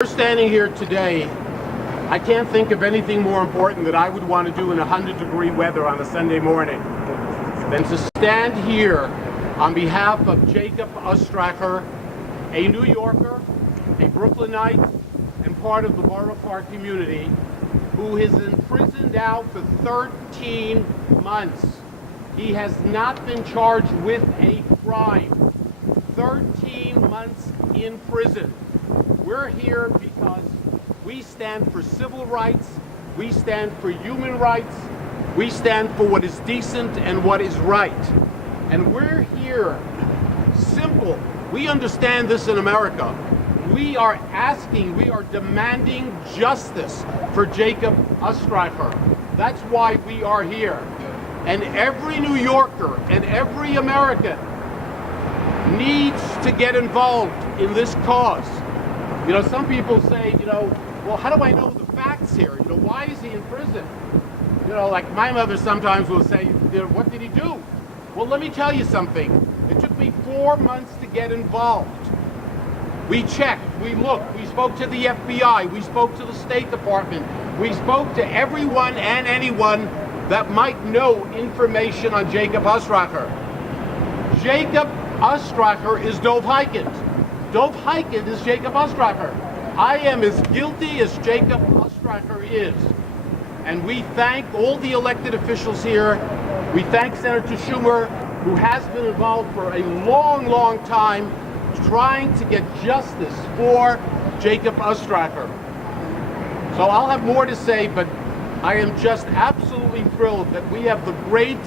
We're standing here today. I can't think of anything more important that I would want to do in 100-degree weather on a Sunday morning than to stand here on behalf of Jacob Ostreicher, a New Yorker, a Brooklynite, and part of the Borough Park community, who is in prison now for 13 months. He has not been charged with a crime. 13 months in prison. We're here because we stand for civil rights, we stand for human rights, we stand for what is decent and what is right. And we're here, simple. We understand this in America. We are asking, we are demanding justice for Jacob Ostreicher. That's why we are here. And every New Yorker and every American needs to get involved in this cause. You know, some people say, well, how do I know the facts here? Why is he in prison? Like my mother sometimes will say, what did he do? Well, let me tell you something. It took me 4 months to get involved. We checked, we looked, we spoke to the FBI, we spoke to the State Department, we spoke to everyone and anyone that might know information on Jacob Ostreicher. Jacob Ostreicher is Dov Hikind. Dov Hikind is Jacob Ostreicher. I am as guilty as Jacob Ostreicher is. And we thank all the elected officials here. We thank Senator Schumer, who has been involved for a long, long time trying to get justice for Jacob Ostreicher. So I'll have more to say, but I am just absolutely thrilled that we have the great,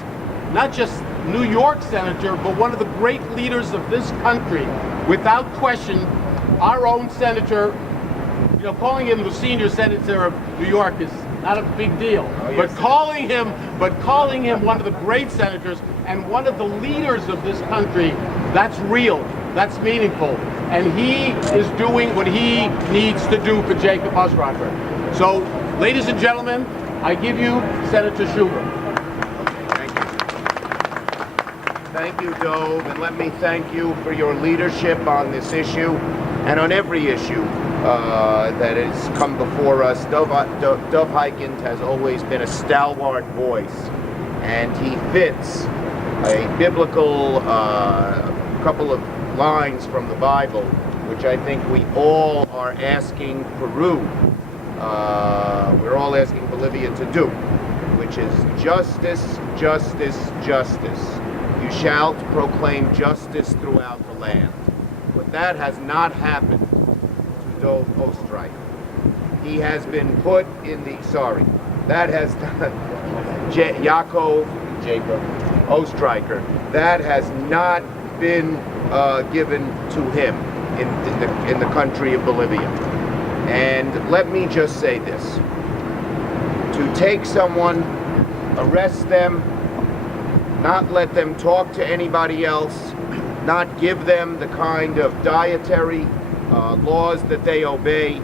not just New York senator, but one of the great leaders of this country, without question, our own senator. Calling him the senior senator of New York is not a big deal. Oh, yes. But calling him one of the great senators and one of the leaders of this country, that's real, that's meaningful. And he is doing what he needs to do for Jacob Ostreicher. So, ladies and gentlemen, I give you Senator Schumer. Thank you, Dov, and let me thank you for your leadership on this issue and on every issue that has come before us. Dov Hikind has always been a stalwart voice, and he fits a biblical couple of lines from the Bible, which I think we all are asking Peru, we're all asking Bolivia to do, which is justice, justice, justice. You shall proclaim justice throughout the land. But that has not happened to Dov Ostreicher. He has been put in the, that has Jacob Ostreicher, that has not been given to him in the country of Bolivia. And let me just say this. To take someone, arrest them, not let them talk to anybody else, not give them the kind of dietary laws that they obey,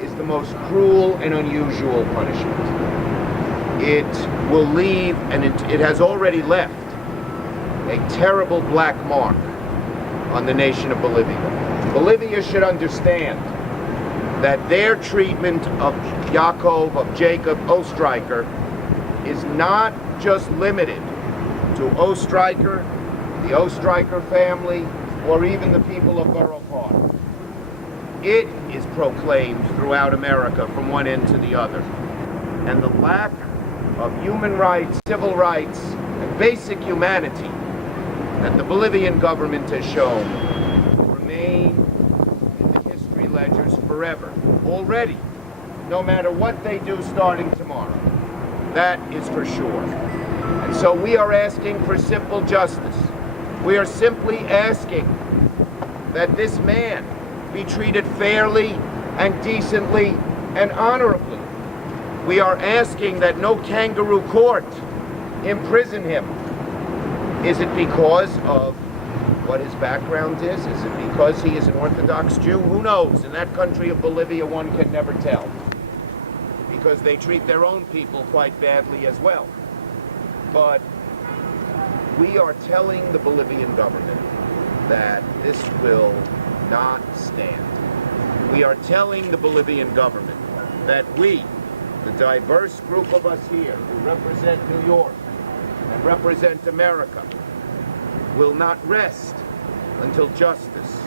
is the most cruel and unusual punishment. It will leave, and it has already left, a terrible black mark on the nation of Bolivia. Bolivia should understand that their treatment of Jacob Ostreicher is not just limited to Ostreicher, the Ostreicher family, or even the people of Borough Park. It is proclaimed throughout America from one end to the other. And the lack of human rights, civil rights, and basic humanity that the Bolivian government has shown will remain in the history ledgers forever, already, no matter what they do starting tomorrow. That is for sure. And so we are asking for simple justice. We are simply asking that this man be treated fairly and decently and honorably. We are asking that no kangaroo court imprison him. Is it because of what his background is? Is it because he is an Orthodox Jew? Who knows? In that country of Bolivia, one can never tell, because they treat their own people quite badly as well. But we are telling the Bolivian government that this will not stand. we are telling the Bolivian government that we, the diverse group of us here who represent New York and represent America, will not rest until justice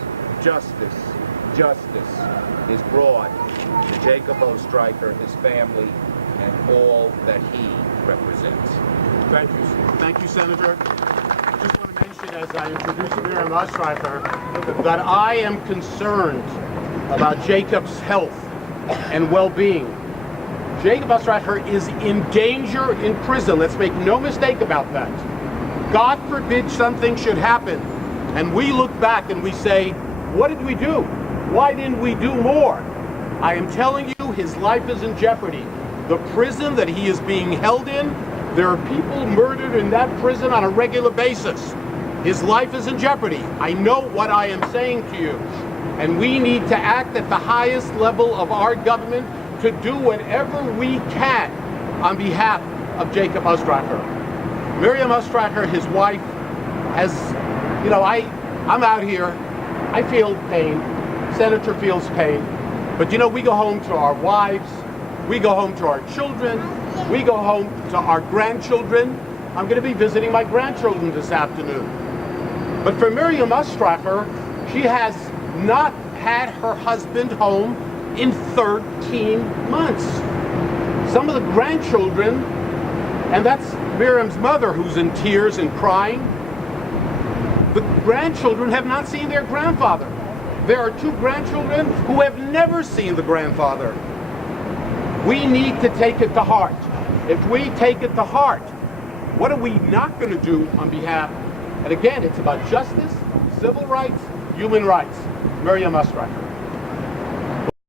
is brought to Jacob Ostreicher, his family, and all that he represents. Thank you. Thank you, Senator. I just want to mention, as I introduce Miriam Ostreicher, that I am concerned about Jacob's health and well-being. Jacob Ostreicher is in danger in prison. Let's make no mistake about that. God forbid something should happen, and we look back and we say, what did we do? Why didn't we do more? I am telling you, his life is in jeopardy. The prison that he is being held in, there are people murdered in that prison on a regular basis. His life is in jeopardy. I know what I am saying to you. And we need to act at the highest level of our government to do whatever we can on behalf of Jacob Ostreicher. Miriam Ostreicher, his wife, has, you know, I'm out here, I feel pain, Senator feels pain, but you know, we go home to our wives, we go home to our children, we go home to our grandchildren. I'm going to be visiting my grandchildren this afternoon. But for Miriam Ostreicher, she has not had her husband home in 13 months. Some of the grandchildren, and that's Miriam's mother who's in tears and crying, the grandchildren have not seen their grandfather. There are 2 grandchildren who have never seen the grandfather. We need to take it to heart. If we take it to heart, what are we not going to do on behalf? And again, it's about justice, civil rights, human rights. Miriam Ostreicher.